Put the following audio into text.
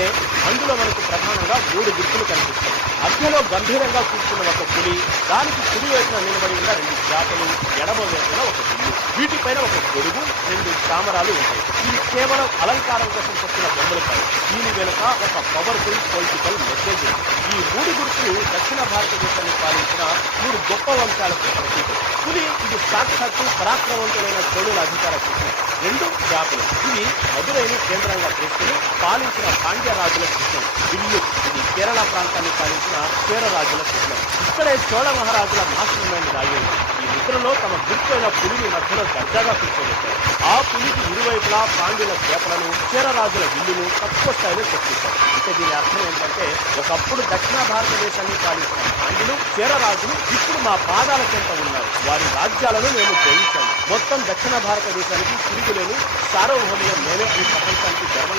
చూస్తే అందులో మనకు ప్రధానంగా 3 గుర్తులు కనిపిస్తాయి. మధ్యలో గంభీరంగా కూర్చున్న ఒక పులి, దానికి కుడి వైపున నిలబడి ఉన్న 2 చేపలు, ఎడమ వైపున ఒక బిల్లు, వీటిపైన ఒక గొడుగు, 2 చామరాలు ఉంటాయి. ఇవి కేవలం అలంకారం కోసం వచ్చిన బొమ్మలు కాదు. దీని వెనుక ఒక పవర్ఫుల్ పొలిటికల్ మెసేజ్ ఉంది. ఈ 3 గుర్తులు దక్షిణ భారతదేశాన్ని పాలించిన 3 గొప్ప వంశాలకు ప్రతీకలు. పులి ఇది సాక్షాత్తు పరాక్రమవంతులైన చోళుల అధికార చిహ్నం. 2 చేపలు ఇవి మదురైని కేంద్రంగా చేసుకుని పాలించిన పాండ్య రాజుల చిహ్నం. బిల్లు ఇది కేరళ ప్రాంతాన్ని పాలించిన చేర రాజుల చిహ్నం. ఇక్కడే చోళ మహారాజుల మాస్టర్ మైండ్ దాగి ఉంది. ఈ నిద్రలో తమ గుర్తైన పులిని మధ్యలో దర్జాగా కూర్చోబెట్టారు. ఆ పులికి ఇరువైపులా పాండ్యుల చేపలను, చేర రాజుల విల్లును తక్కువ స్థాయిలో చర్చిస్తారు. అంటే దీని అర్థం ఏంటంటే ఒకప్పుడు దక్షిణ భారతదేశాన్ని పాలించిన పాండ్యులు, చేర రాజులు ఇప్పుడు మా పాదాల చెంత ఉన్నారు. వారి రాజ్యాలను మేము జయించాము. మొత్తం దక్షిణ భారతదేశానికి తిరుగులేని సార్వభౌమ్యం మేమే అని ప్రపంచానికి గర్వంగా